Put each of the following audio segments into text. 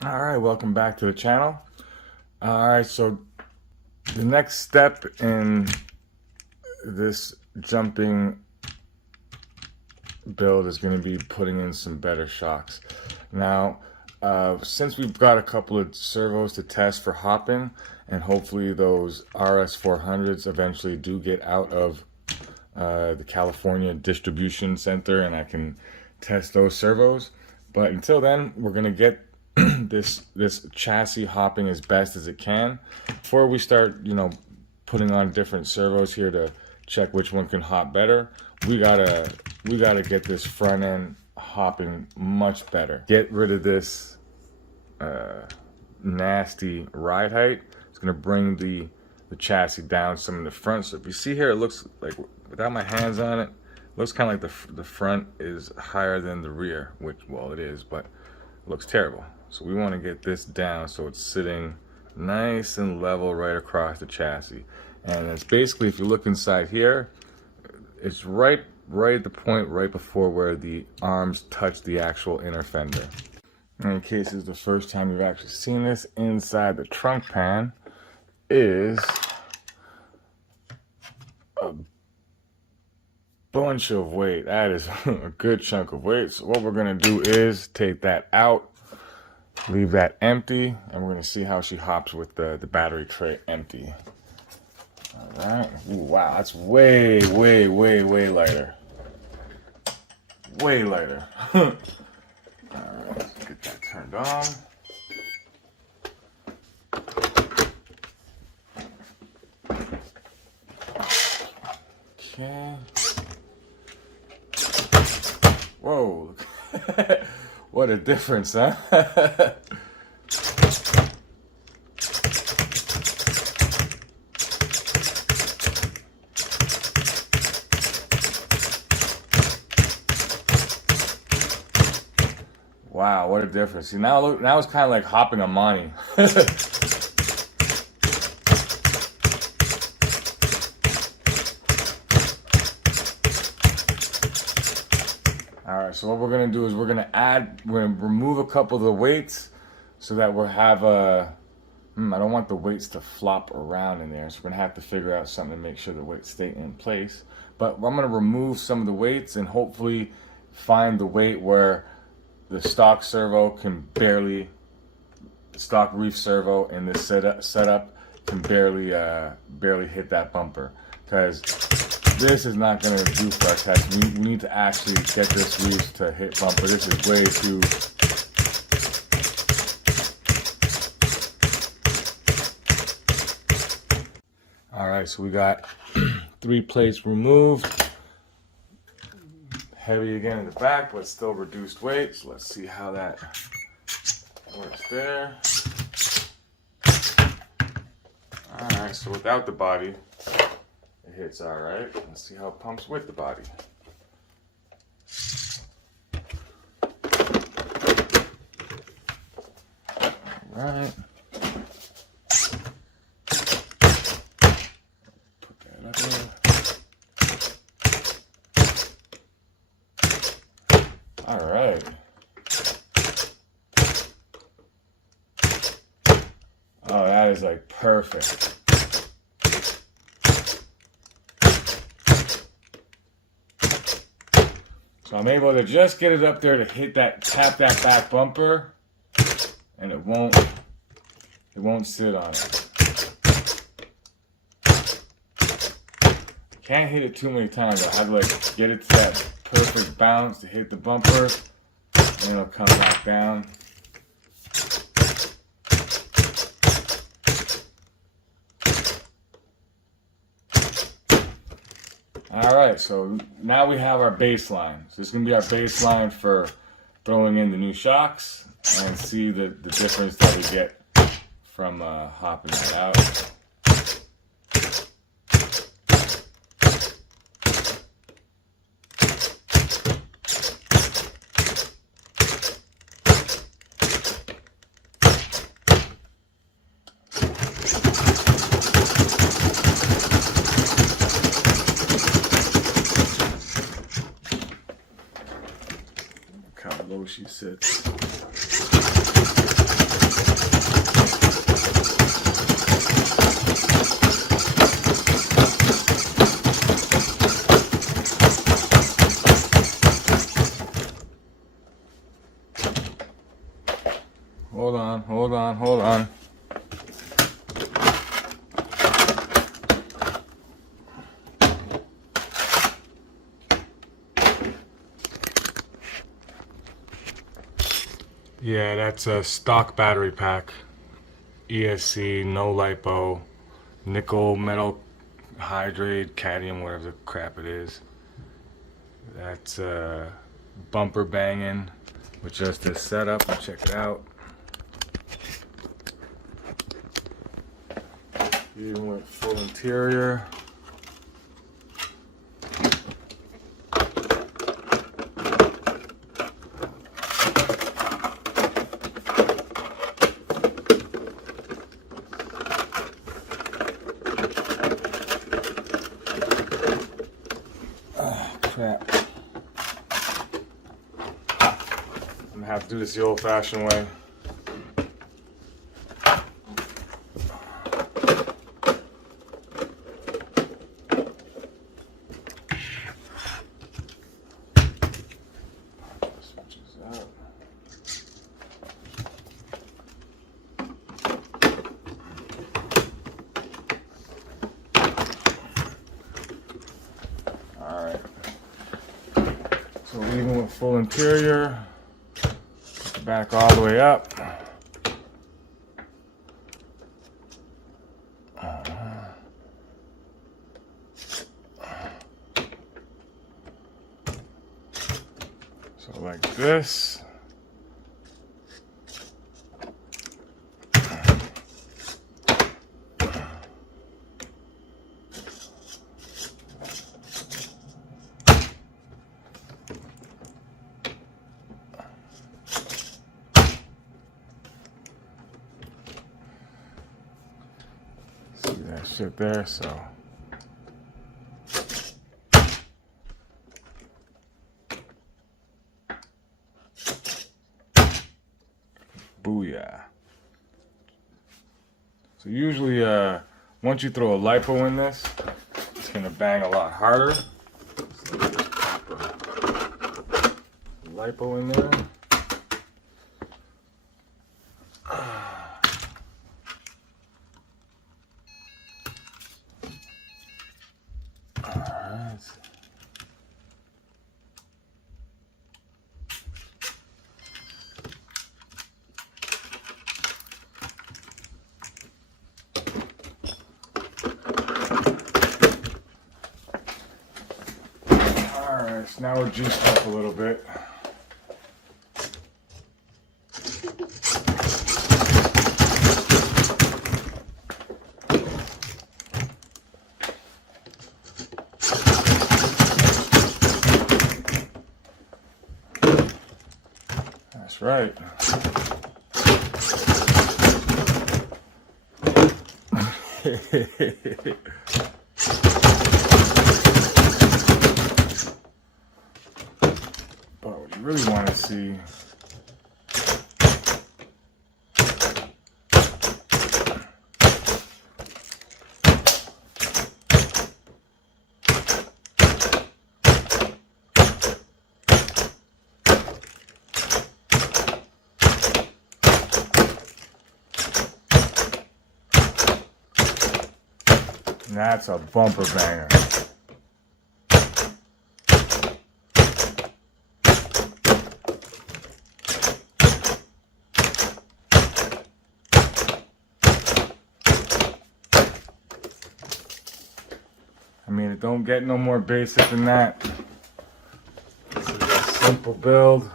All right, welcome back to the channel. All right, so the next step in this jumping build is going to be putting in some better shocks. Now, since we've got a couple of servos to test for hopping, and hopefully those RS400s eventually do get out of the California distribution center and I can test those servos. But until then, we're going to get this chassis hopping as best as it can before we start, putting on different servos here to check which one can hop better. We gotta get this front end hopping much better. Get rid of this nasty ride height. It's gonna bring the chassis down some in the front. So if you see here, it looks like, without my hands on it, looks kind of like the front is higher than the rear, which, well, it is, but it looks terrible. So we want to get this down so it's sitting nice and level right across the chassis. And it's basically, if you look inside here, it's right at the point right before where the arms touch the actual inner fender. And in case it's the first time you've actually seen this, inside the trunk pan is a bunch of weight. That is a good chunk of weight. So what we're gonna do is take that out, leave that empty, and we're gonna see how she hops with the battery tray empty. All right. Ooh, wow, that's way lighter. Way lighter. All right, let's get that turned on. Okay. Whoa. What a difference, huh? Wow, what a difference. See, now look, now it's kind of like hopping a Monty. Alright, so what we're going to do is we're going to remove a couple of the weights so that we'll have a, I don't want the weights to flop around in there, so we're going to have to figure out something to make sure the weights stay in place. But I'm going to remove some of the weights and hopefully find the weight where the stock servo can barely, the stock reef servo in this setup can barely hit that bumper, because this is not going to do for our test. We need to actually get this reef to hit bumper. This is way too. All right, so we got 3 plates removed. Heavy again in the back, but still reduced weight. So let's see how that works there. All right, so without the body, it hits all right. Let's see how it pumps with the body. All right. Put that up there. All right. Oh, that is like perfect. So I'm able to just get it up there to hit that, tap that back bumper, and it won't sit on it. Can't hit it too many times. I have to like get it to that perfect bounce to hit the bumper, and it'll come back down. All right, so now we have our baseline. So this is gonna be our baseline for throwing in the new shocks and see the difference that we get from hopping that out. Low she sits. Hold on, hold on, hold on. Yeah, that's a stock battery pack. ESC, no lipo, nickel, metal hydrate, cadmium, whatever the crap it is. That's bumper banging with just this setup. Check it out. Even with full interior. Crap. I'm gonna have to do this the old-fashioned way. Switches out. All right. So even with full interior, put the back all the way up. So like this. See that shit there, so. Booyah. So usually, once you throw a lipo in this, it's gonna bang a lot harder. So let me just pop a lipo in there. Alright. Alright, so now we're juiced up a little bit. That's right. But what you really want to see that's a bumper banger. I mean, it don't get no more basic than that. This is a simple build.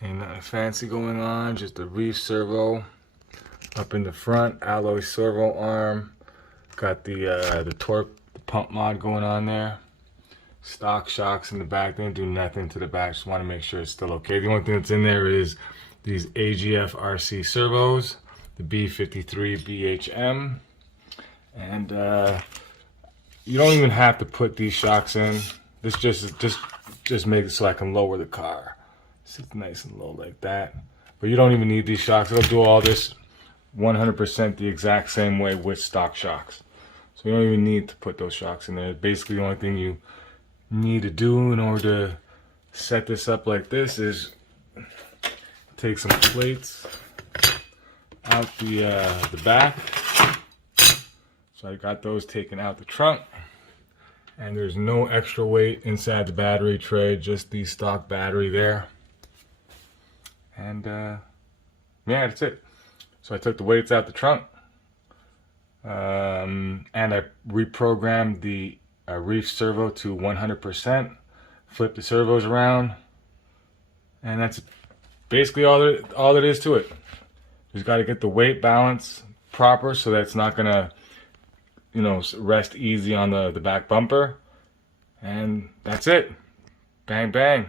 Ain't nothing fancy going on, just a reef servo up in the front, alloy servo arm. Got the torque pump mod going on there. Stock shocks in the back, didn't do nothing to the back, just want to make sure it's still okay. The only thing that's in there is these AGF RC servos, the B53 BHM, and you don't even have to put these shocks in. This just makes it so I can lower the car. Sits nice and low like that. But you don't even need these shocks. It'll do all this 100% the exact same way with stock shocks. So you don't even need to put those shocks in there. Basically, the only thing you need to do in order to set this up like this is take some plates out the back. So I got those taken out the trunk, and there's no extra weight inside the battery tray, just the stock battery there. And yeah, that's it. So I took the weights out the trunk, and I reprogrammed the reef servo to 100%, flipped the servos around, and that's basically all it is to it. Just got to get the weight balance proper so that it's not gonna, you know, rest easy on the back bumper, and that's it. Bang bang.